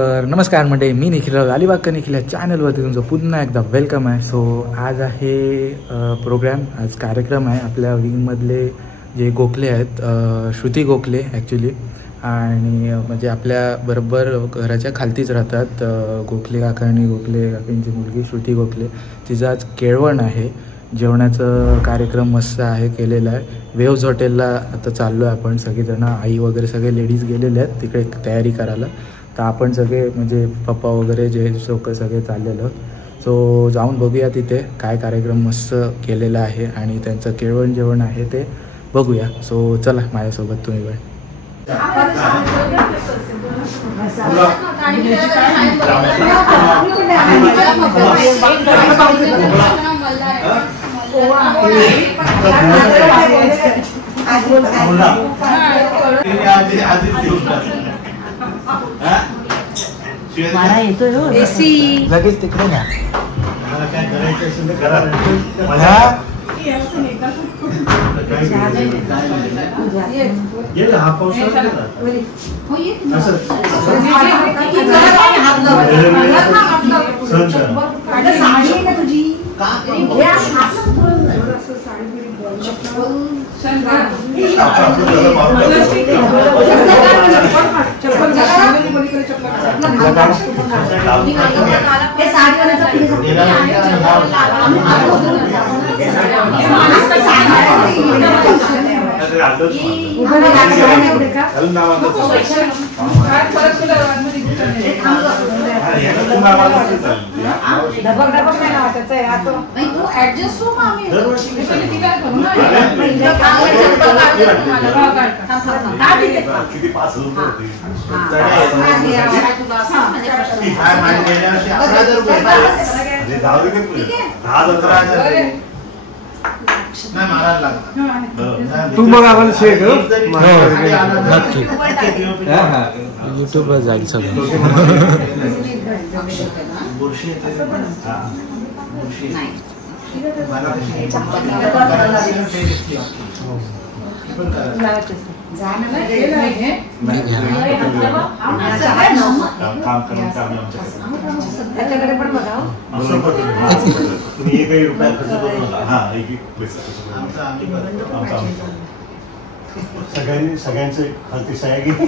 तर नमस्कार मंडळी, मी निखिल अलिबाग का निखिल या चॅनलवरती तुमचं पुन्हा एकदा वेलकम आहे. सो आज आहे प्रोग्राम, आज कार्यक्रम आहे. आपल्या विंगमधले जे गोखले आहेत, श्रुती गोखले ॲक्च्युली, आणि म्हणजे आपल्या बरोबर घराच्या खालतीच राहतात गोखले काका आणि गोखले काकांची मुलगी श्रुती गोखले. तिचं आज केळवण आहे. जेवणाचं कार्यक्रम मस्त आहे, केलेला आहे. वेव्ज हॉटेलला आता चाललो आहे आपण सगळेजण, आई वगैरे सगळे लेडीज गेलेले आहेत तिकडे तयारी करायला. तर आपण सगळे म्हणजे पप्पा वगैरे जे लोक सगळे चाललेलं. सो जाऊन बघूया तिथे काय कार्यक्रम मस्त केलेला आहे आणि त्यांचं केळवण जेवण आहे ते बघूया. सो चला माझ्यासोबत तुम्ही पण. मला येतोय हो एसी लगेच तिकडे ना. तू मग आम्हाला शेअर कर नक्की. यूट्यूबवर जाईल सगळं. सगळ्यांचे खालती सह्या घेऊन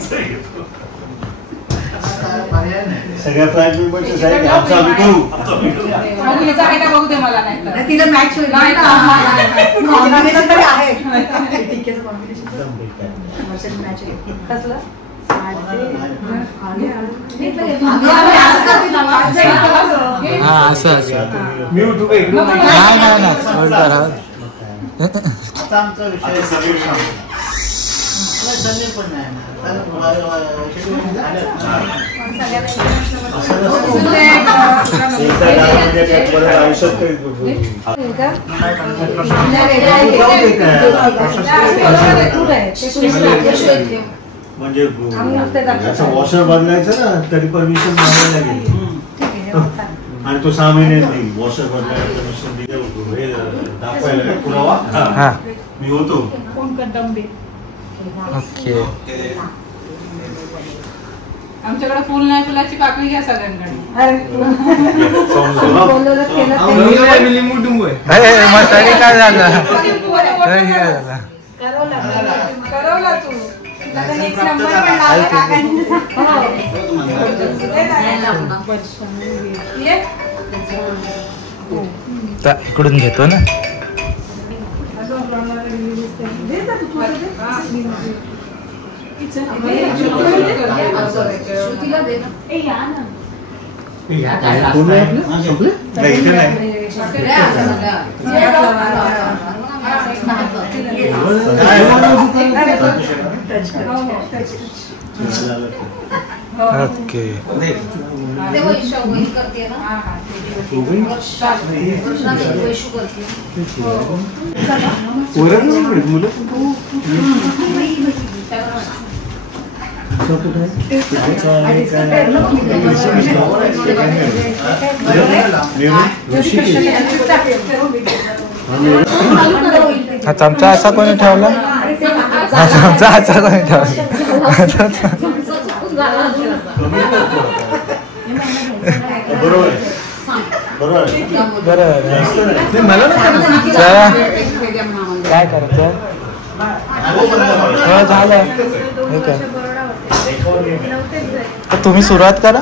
सगळ्या फ्लॅट मेंबरच्या सह्या घ्या. आमचं आम्ही करू. असं मी म्हणजे वॉशर बदलायचं ना तरी परमिशन मागायला लागेल. आणि तो 6 महिने नाही वॉशर बदलायला परमिशन दिलं हे दाखवायला पुरावा मी होतो. ओके. आमच्याकडे फुल नाही, फुलाची पाकळी घ्या सगळ्यांकडे. मग तरी काय झालं? इकडून घेतो ना. ओके. हा चमचा असा कोणी ठेवला? हा चमचा असा कोणी ठेवला? बरोबर बरं मला काय करायचं झालं हे काय तर तुम्ही सुरुवात करा.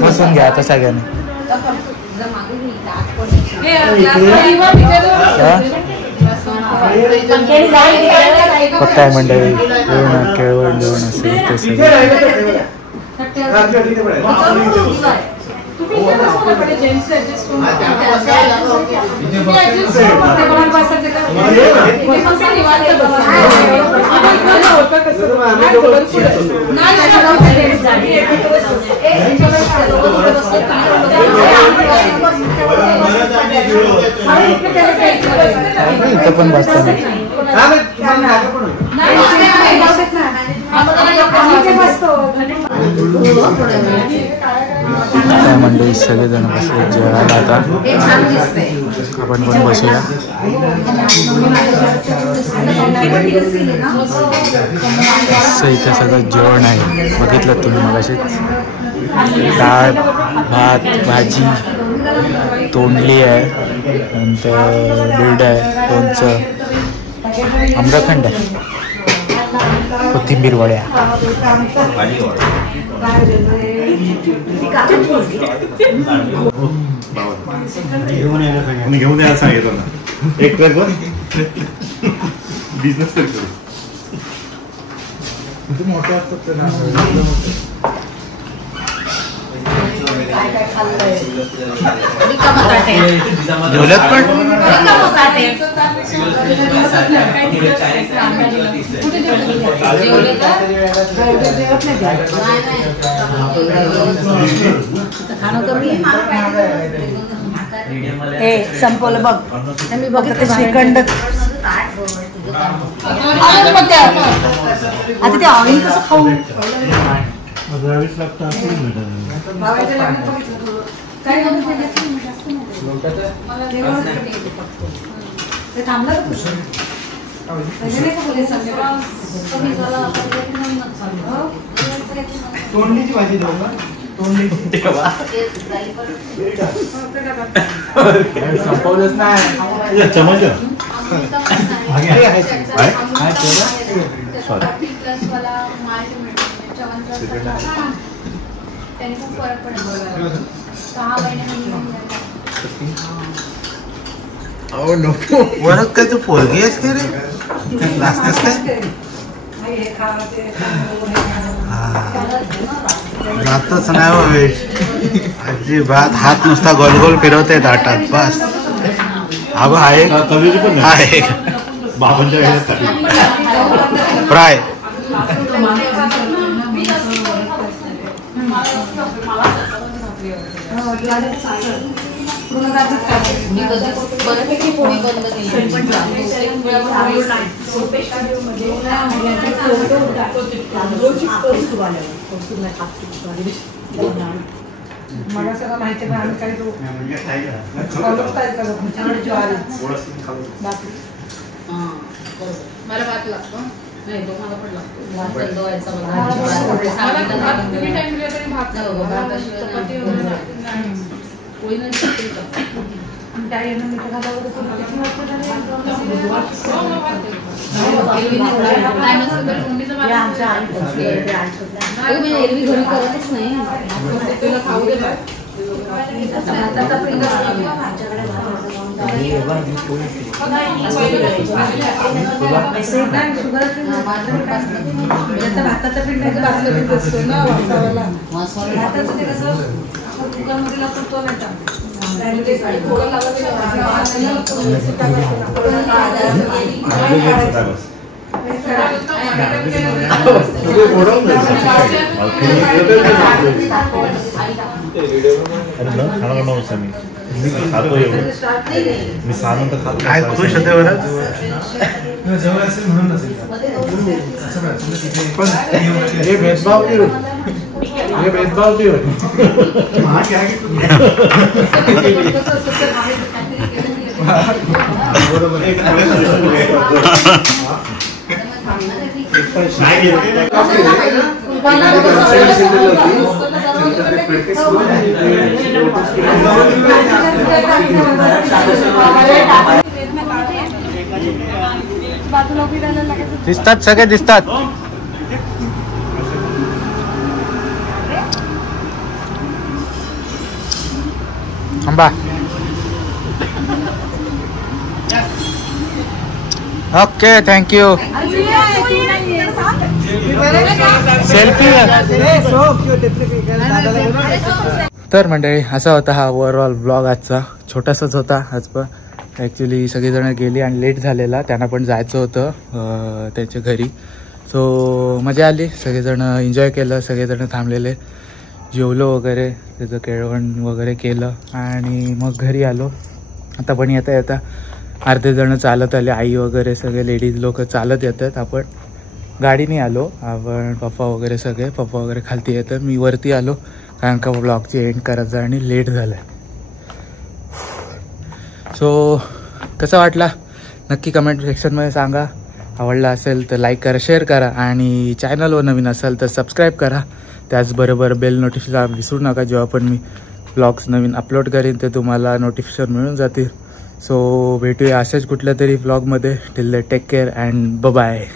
बसून घ्या आता सगळ्यांनी. काय मंडळी केळवण जेवण असेल ते सगळं इथं पण बसतो काय मंडळी सगळेजण बसले जेवायला. आता आपण पण बसूया. इथं सगळं जेवण आहे बघितलं तुम्ही मगाशीच. डाळ भात भाजी तोंडली आहे नंतर बिरड आहे लोणचं आम्रखंड आहे कोथिंबीर वड्या. घेऊन यायला सांगितलं ना एक ट्रक बिझनेस तर करू. मोठे असतात जेवल्यात पण संपवलं बघ. मी बघते श्रीखंड आता ते ऑइल कसं खाऊ तोंडलीची भाजी देऊ का? संपवलंच नाही चमच वरच काय तू पोरगी आहेस का रे? नाचतेस काय? नाचतच नाही हो वेश अजिबात. हात नुसता गोल गोल फिरवते ताटात बस. हा बा आहे फ्राय बऱ्यापैकी पोळी बंद मला सगळं माहिती आहे आम्ही काही तो मला भात लागतो नाही तो मला पण लागतो. एरवी घरी करतच नाही खाऊ देतात. भाताचा पीठ नाही भाजलं पीठ असतो ना भाताचं ते कसं कुकरमध्ये लागतो तो मी सानंतर काय खुश होते बरं. जवळ असेल म्हणून नसेल पण हे भेदभाव की हे भेदभाव की दिसतात सगळे दिसतात. थांबा. Okay thank you. सेल्फी. तर मंडळी असा होता हा ओव्हरऑल ब्लॉग आजचा. छोटासाच होता आज, पण ॲक्च्युली सगळेजण गेली आणि लेट झालेला, त्यांना पण जायचं होतं त्याच्या घरी. सो मजा आली, सगळेजण एन्जॉय केलं, सगळेजण थांबलेले, जेवलो वगैरे, त्याचं केळवण वगैरे केलं आणि मग घरी आलो. आता पण येता येता अर्धे जण चालत आले, आई वगैरे सगळे लेडीज लोक चालत येतात. आपण गाडीने आलो, आपण पप्पा वगैरे खालती येतं, मी वरती आलो कारण का ब्लॉगची एंड करायचं आणि लेट झालं. सो कसा वाटला नक्की कमेंट सेक्शनमध्ये सांगा. आवडला असेल तर लाईक करा, शेअर करा आणि चॅनलवर नवीन असाल तर सबस्क्राईब करा. त्याचबरोबर बेल नोटिफिकेशन विसरू नका, जेव्हा पण मी ब्लॉग्स नवीन अपलोड करीन ते तुम्हाला नोटिफिकेशन मिळून जातील. सो भेटूया अशाच कुठल्या तरी ब्लॉगमध्ये. Till the take care and bye.